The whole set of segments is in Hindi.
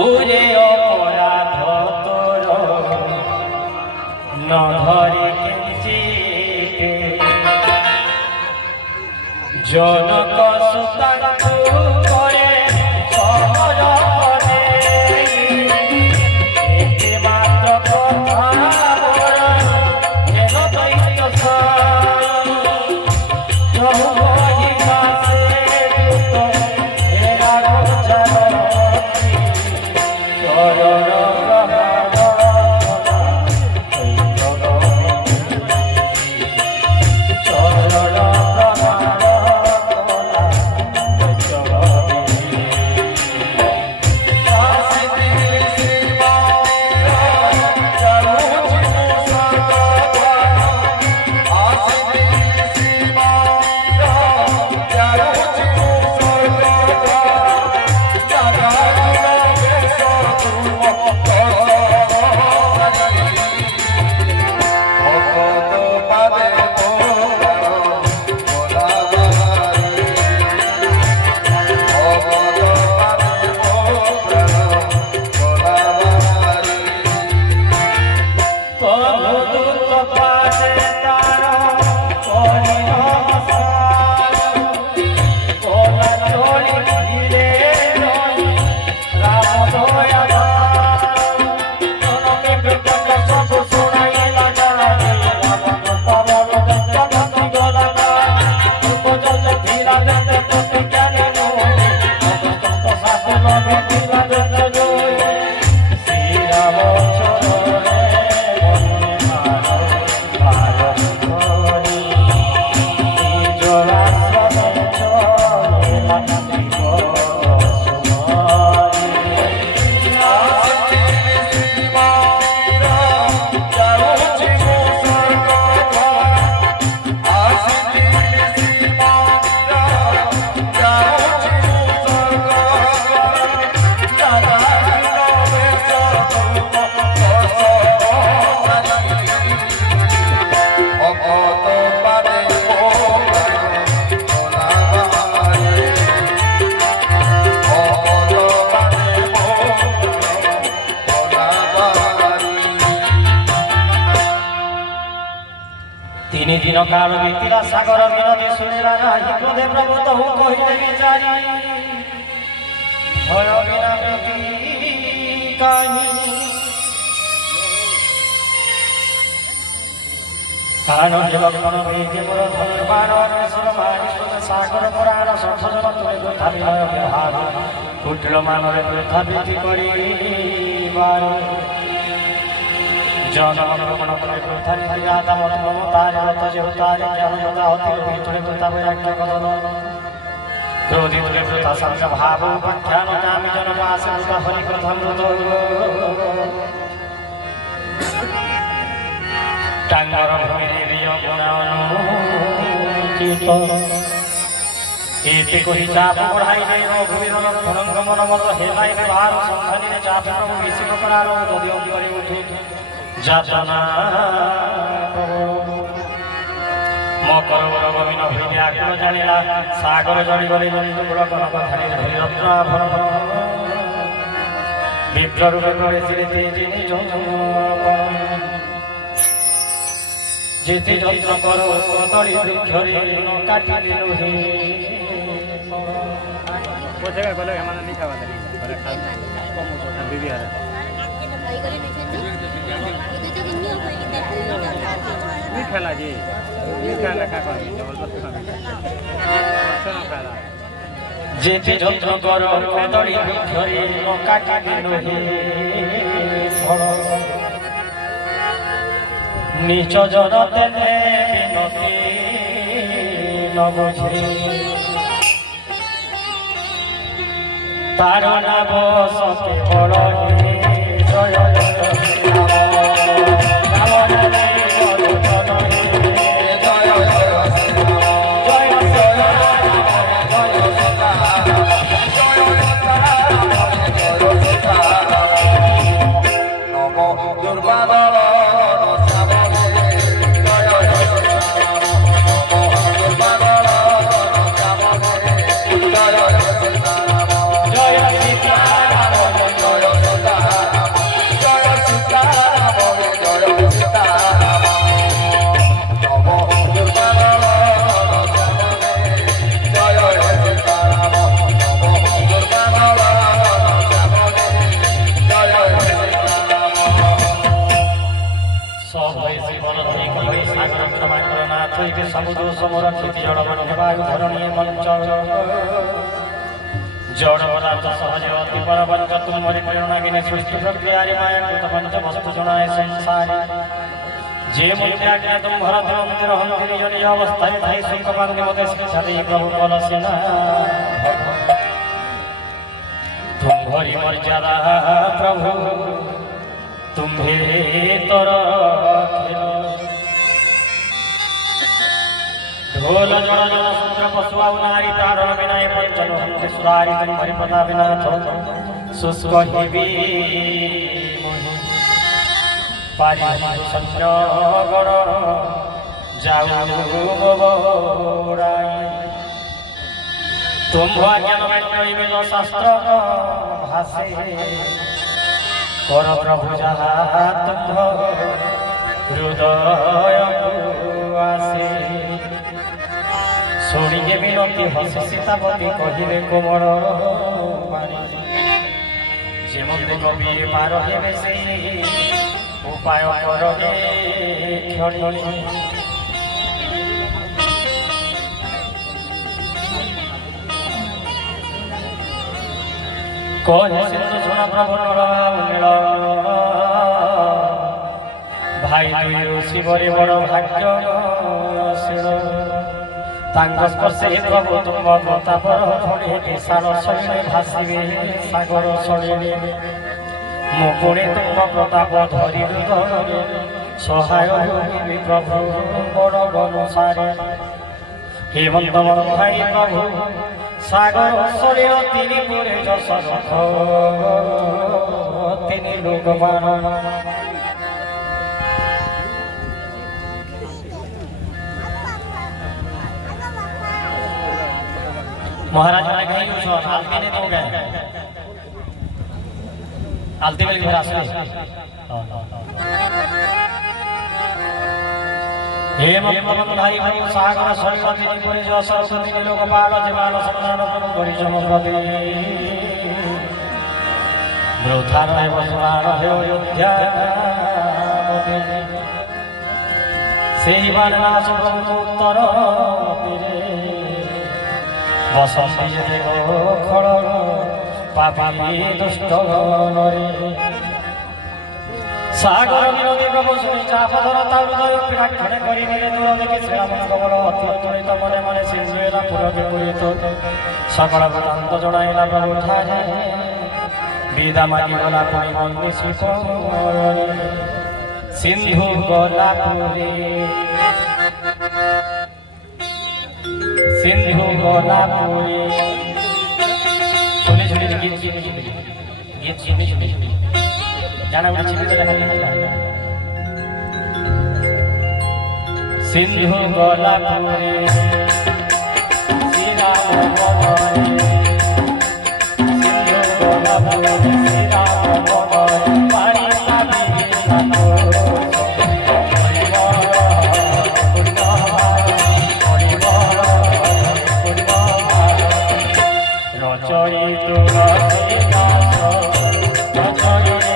ওরে অপরাধ তোর নধরে কেঞ্চিতে জনক সুতাঙ্কু করে সহজরে এতে মাত্র কথা মোর হেন দৈত্য दिन काल बीतिला सागर विनदी सुनिला नाही क्रोधे प्रभुत हो कहिले विचारी भय बिना गति काहि कारण लक्षण वेगे पर धर्माण अन्वेषण मारी सागर पुराण संसर्ग तुले कथा विनय व्यवहार कुटिल मानरे कथा बीति करी बार जनम भ्रमण करे कथा नीति गाता मत ममतार मत जेवतार ज्ञान मता होती भीतरे कथा वैराग्य कथन क्रोधित के कथा समझ भाव उपाख्यान कामी जन पास कथा हरि कथा मृत टांगर भूमि रिय गुणानु कीर्तन एते कोई चाप बढ़ाई गई रघुवीर लक्षण मन मत हेलाई व्यवहार संधानी चाप प्रभु विषय करार गदियों करे उठे जातना मकर रविन भूमि आकुल जानिला सागर जड़ी गली जनित गुड़ कनक धारी धरी रत्नाभरण विप्र रूपे करे तेजी जेते यंत्र करो कदली वृक्षरे न काटिले नुहे पोछेगा गले हमने लिखा हुआ था बीबी आ खेला जी खेला का जेते यंत्र करो कदली वृक्षरे न काटिले नुहे नीच जन तेने विनती न बुझे तार नाम सके बड़ जय कईके समुद्र समर खेती जड़ बंधवायु धरणी मंच जड़ पदार्थ सहज अति पर पंच तुम मरी प्रेरणा गिने सृष्टि प्रक्रिया माया कृत पंच वस्तु जनाए संसारी जे मुद्राज्ञा तुम भरत मंदिर हम निज अवस्थाए थाई सुख बंदे मते शिक्षा दे प्रभु कलसिना तुम भरी मर्यादा प्रभु तुम्हें तोर ढोल जड़ जल सूत्र पशु नारी तारण विनय पंचन हंते सुरारी तुम हरिपदा विनाथ शुष्क हिबी पारी संजगर जाऊ मोराई तुम ज्ञान वेद शास्त्र भाषे कर प्रभु जहा तुम हृदय आसे शुणिए विनती हसी सीतापति कहिले कोमल जेमते कवि पार हेबे से उपाय करगे क्षणी कहे सिंधु सुन प्रभु नील भाई दुई ऋषि बड़े बड़ भाग्यशील स्पर्शे प्रभु तुम प्रतापर फणे विशाल शैले भासिबे सागर सड़े मुकुणे तुम प्रताप धरी हृदय सहाय होबे प्रभु बड़ अनुसारे हेमंत भाई प्रभु सागर सड़े तीन गुणे जस तीन लोक महाराज ने कही आलती ने तो गए आलती वाली घर आसले हे ममधारी हरि सागर सरिया तिनि पुरी जो सरस्वती लोकपाल जीवाल संतान पुरी जमप्रदे वृथा रहे वसुराण हे अयोध्या सेही बालनाश प्रभु उत्तर बसंती जे खड़ पापी दुष्ट नरे सागर विरोधी प्रभु सुनी चापधर तालुदय पीड़ाक्षणे करी निरे दूर देखि श्रीराम कबल अति अतुलित मने मने सिंधुएला पुरके पुरित सकल वृत्तांत जणाइला प्रभु ठारे विदा मागी गला पुरी मन्नि शिप सिंधु गला पुरी सिंधु गला पुरी सुनी सुनी गीत सुनी जाना उड़ी चिन्ह लगा सिंधु गला पुरी श्री राम भगवान सिंधु गला पुरी श्री राम भगवान पानी पानी सातो रचई तुलसी दास रचई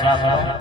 श्याम।